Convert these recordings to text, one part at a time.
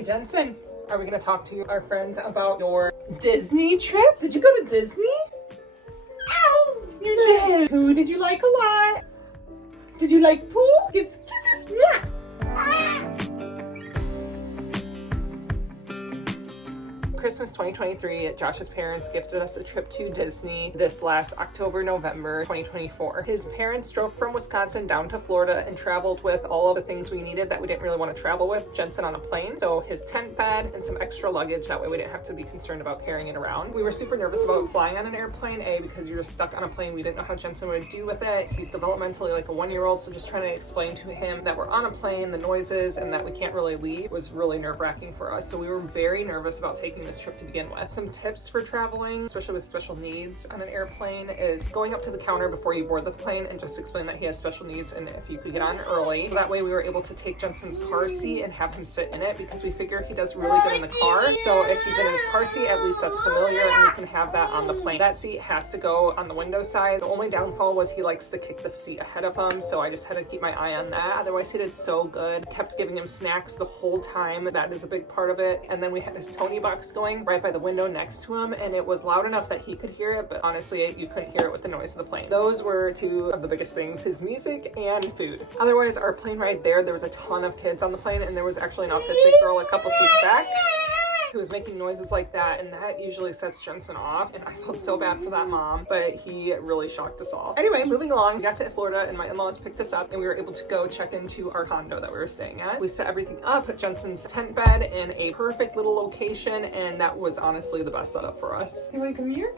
Hey Jensen, are we gonna talk to our friends about your Disney trip? Did you go to Disney? Ow! You did! Who did you like a lot? Did you like Pooh? Give kisses! Christmas 2023, Josh's parents gifted us a trip to Disney this last October, November 2024. His parents drove from Wisconsin down to Florida and traveled with all of the things we needed that we didn't really want to travel with. Jensen on a plane, so his tent bed and some extra luggage, that way we didn't have to be concerned about carrying it around. We were super nervous about flying on an airplane, because you're stuck on a plane. We didn't know how Jensen would do with it. He's developmentally like a 1-year-old, so just trying to explain to him that we're on a plane, the noises, and that we can't really leave was really nerve-wracking for us. So we were very nervous about taking this trip to begin with. Some tips for traveling, especially with special needs on an airplane, is going up to the counter before you board the plane and just explain that he has special needs and if you could get on early. That way we were able to take Jensen's car seat and have him sit in it, because we figure he does really good in the car. So if he's in his car seat, at least that's familiar and we can have that on the plane. That seat has to go on the window side. The only downfall was he likes to kick the seat ahead of him, so I just had to keep my eye on that. Otherwise he did so good. Kept giving him snacks the whole time. That is a big part of it. And then we had his Tony box going right by the window next to him, and it was loud enough that he could hear it, but honestly you couldn't hear it with the noise of the plane. Those were two of the biggest things, his music and food. Otherwise, our plane ride there was a ton of kids on the plane, and there was actually an autistic girl a couple seats back who was making noises like that, and that usually sets Jensen off, and I felt so bad for that mom, but he really shocked us all. Anyway, moving along, we got to Florida and my in-laws picked us up and we were able to go check into our condo that we were staying at. We set everything up, put Jensen's tent bed in a perfect little location, and that was honestly the best setup for us. You wanna come here?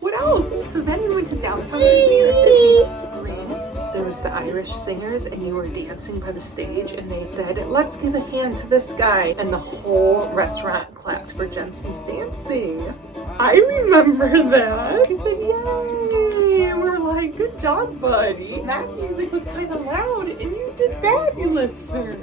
What else? So then we went to downtown Disney Springs. There was the Irish singers and you were dancing by the stage, and they said, "Let's give a hand to this guy." And the whole restaurant clapped for Jensen's dancing. I remember that. He said, "Yay!" And we're like, "Good job, buddy." That music was kind of loud and you did fabulous, sir.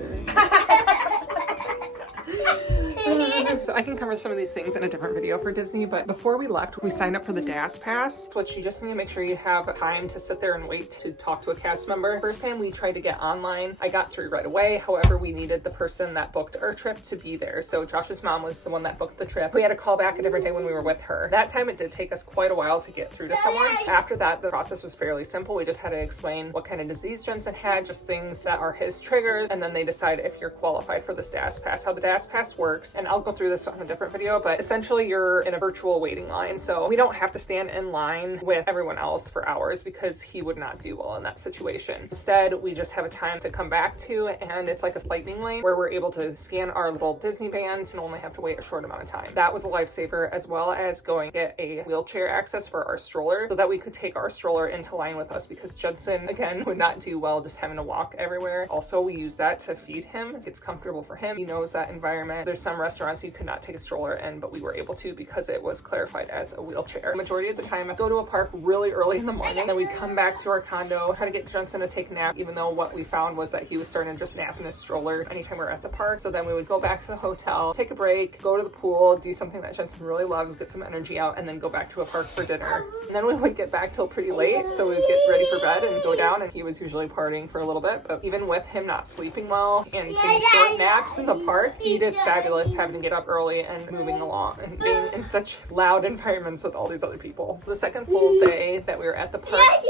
So I can cover some of these things in a different video for Disney, but before we left, we signed up for the DAS Pass, which you just need to make sure you have time to sit there and wait to talk to a cast member. First time we tried to get online, I got through right away. However, we needed the person that booked our trip to be there. So Josh's mom was the one that booked the trip. We had to call back a different day when we were with her. That time it did take us quite a while to get through to someone. After that, the process was fairly simple. We just had to explain what kind of disease Jensen had, just things that are his triggers, and then they decide if you're qualified for this DAS Pass. How the DAS Pass works, and I'll go through this on a different video, but essentially you're in a virtual waiting line, so we don't have to stand in line with everyone else for hours, because he would not do well in that situation. Instead, we just have a time to come back to, and it's like a lightning lane where we're able to scan our little Disney bands and only have to wait a short amount of time. That was a lifesaver, as well as going get a wheelchair access for our stroller so that we could take our stroller into line with us, because Jensen, again, would not do well just having to walk everywhere. Also, we use that to feed him. It's comfortable for him. He knows that environment. There's some restaurants you could not take a stroller in, but we were able to because it was clarified as a wheelchair. The majority of the time, I'd go to a park really early in the morning, then we'd come back to our condo, try to get Jensen to take a nap, even though what we found was that he was starting to just nap in his stroller anytime we were at the park. So then we would go back to the hotel, take a break, go to the pool, do something that Jensen really loves, get some energy out, and then go back to a park for dinner. And then we would get back till pretty late, so we would get ready for bed and go down, and he was usually partying for a little bit. But even with him not sleeping well and taking short naps in the park, he did fabulous having to get up early and moving along and being in such loud environments with all these other people. The second full day that we were at the parks,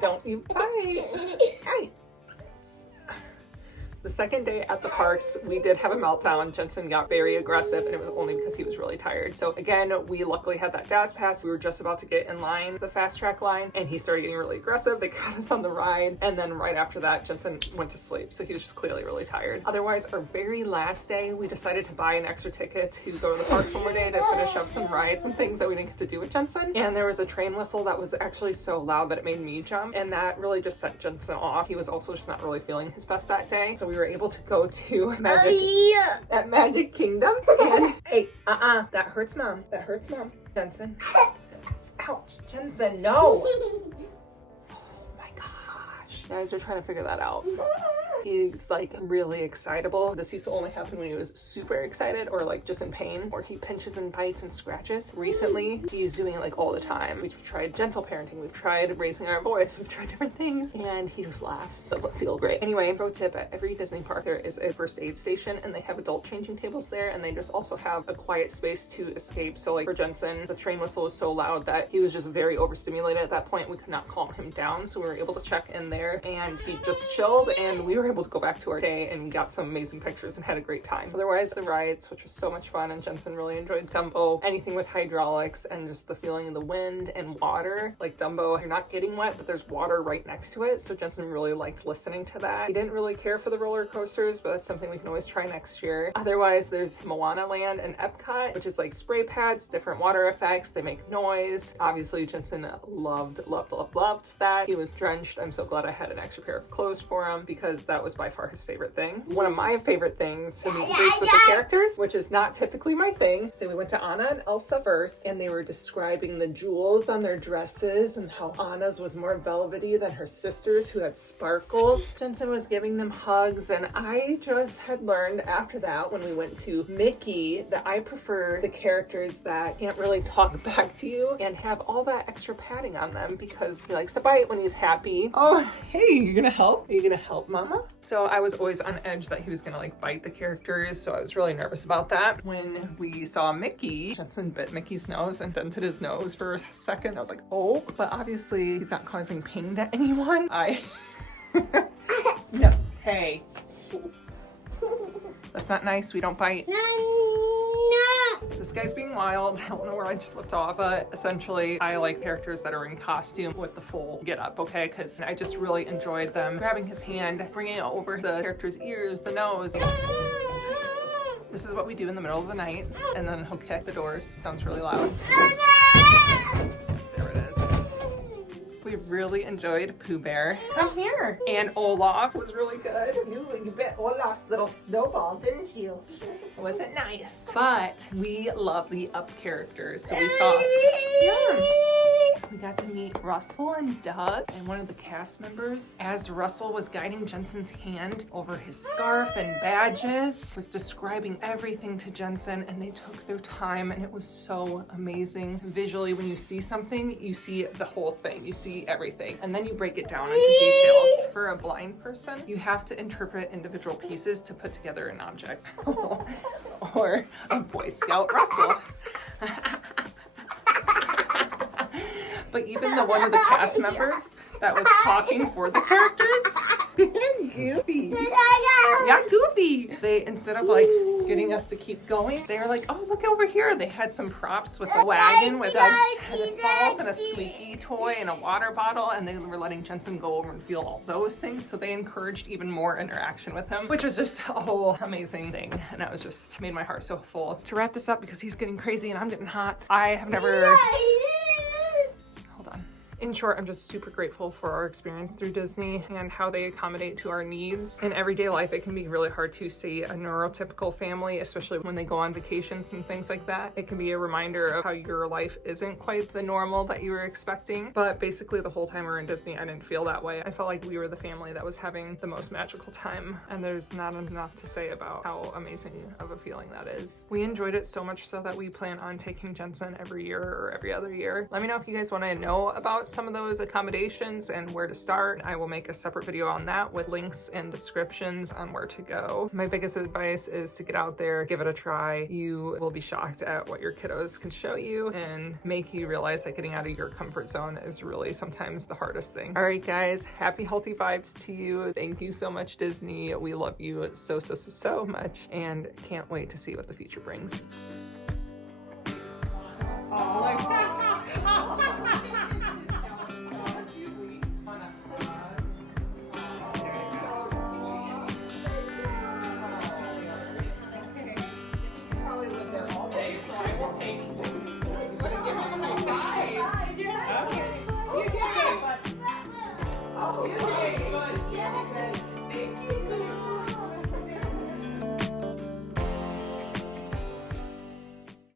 don't you bite. Hi. The second day at the parks, we did have a meltdown. Jensen got very aggressive, and it was only because he was really tired. So again, we luckily had that DAS Pass. We were just about to get in line, the fast track line, and he started getting really aggressive. They got us on the ride, and then right after that, Jensen went to sleep. So he was just clearly really tired. Otherwise, our very last day, we decided to buy an extra ticket to go to the parks one more day to finish up some rides and things that we didn't get to do with Jensen. And there was a train whistle that was actually so loud that it made me jump, and that really just set Jensen off. He was also just not really feeling his best that day. So we were able to go to Magic Kingdom, and hey, that hurts mom. That hurts mom. Jensen. Ouch, Jensen, no. Oh my gosh. You guys are trying to figure that out. he's like really excitable. This used to only happen when he was super excited or like just in pain, or he pinches and bites and scratches. Recently, he's doing it like all the time. We've tried gentle parenting, we've tried raising our voice, we've tried different things, and he just laughs. Doesn't feel great. Anyway, pro tip, at every Disney park there is a first aid station, and they have adult changing tables there, and they just also have a quiet space to escape. So like for Jensen, the train whistle was so loud that he was just very overstimulated at that point. We could not calm him down, so we were able to check in there, and he just chilled, and we were able to go back to our day, and we got some amazing pictures and had a great time. Otherwise, the rides, which was so much fun, and Jensen really enjoyed Dumbo. Anything with hydraulics and just the feeling of the wind and water. Like Dumbo, you're not getting wet, but there's water right next to it, so Jensen really liked listening to that. He didn't really care for the roller coasters, but that's something we can always try next year. Otherwise, there's Moana Land and Epcot, which is like spray pads, different water effects, they make noise. Obviously, Jensen loved that. He was drenched. I'm so glad I had an extra pair of clothes for him because that was by far his favorite thing. One of my favorite things to meet greets with the characters, which is not typically my thing. So we went to Anna and Elsa first, and they were describing the jewels on their dresses and how Anna's was more velvety than her sister's, who had sparkles. Jensen was giving them hugs, and I just had learned after that when we went to Mickey that I prefer the characters that can't really talk back to you and have all that extra padding on them, because he likes to bite when he's happy. Oh, hey, you gonna help? Are you gonna help Mama? So I was always on edge that he was gonna like bite the characters, so I was really nervous about that. When we saw Mickey, Jensen bit Mickey's nose and dented his nose for a second. I was like, oh, but obviously he's not causing pain to anyone. No, hey. That's not nice, we don't bite. This guy's being wild. I don't know where I just left off, but essentially I like characters that are in costume with the full get up, okay? Because I just really enjoyed them grabbing his hand, bringing it over the character's ears, the nose. This is what we do in the middle of the night, and then he'll kick the doors. Sounds really loud. There it is. We really enjoyed Pooh Bear. Come here. And Olaf was really good. You bit Olaf's little snowball, didn't you? Wasn't nice. But we love the up characters. So we saw, we got to meet Russell and Doug, and one of the cast members, as Russell was guiding Jensen's hand over his scarf and badges, was describing everything to Jensen, and they took their time, and it was so amazing. Visually, when you see something, you see the whole thing. You see everything, and then you break it down into details. For a blind person, you have to interpret individual pieces to put together an object. Or a Boy Scout Russell. But even the one of the cast members that was talking for the characters, Goofy. Yeah, Goofy. They, instead of like getting us to keep going, they were like, oh, look over here. They had some props with a wagon with Doug's tennis balls and a squeaky toy and a water bottle, and they were letting Jensen go over and feel all those things. So they encouraged even more interaction with him, which was just a whole amazing thing. And that was just made my heart so full. To wrap this up, because he's getting crazy and I'm getting hot, I have never... In short, I'm just super grateful for our experience through Disney and how they accommodate to our needs. In everyday life, it can be really hard to see a neurotypical family, especially when they go on vacations and things like that. It can be a reminder of how your life isn't quite the normal that you were expecting. But basically the whole time we were in Disney, I didn't feel that way. I felt like we were the family that was having the most magical time. And there's not enough to say about how amazing of a feeling that is. We enjoyed it so much so that we plan on taking Jensen every year or every other year. Let me know if you guys want to know about some of those accommodations and where to start. I will make a separate video on that with links and descriptions on where to go. My biggest advice is to get out there, give it a try. You will be shocked at what your kiddos can show you and make you realize that getting out of your comfort zone is really sometimes the hardest thing. All right, guys, happy healthy vibes to you. Thank you so much, Disney. We love you so much and can't wait to see what the future brings.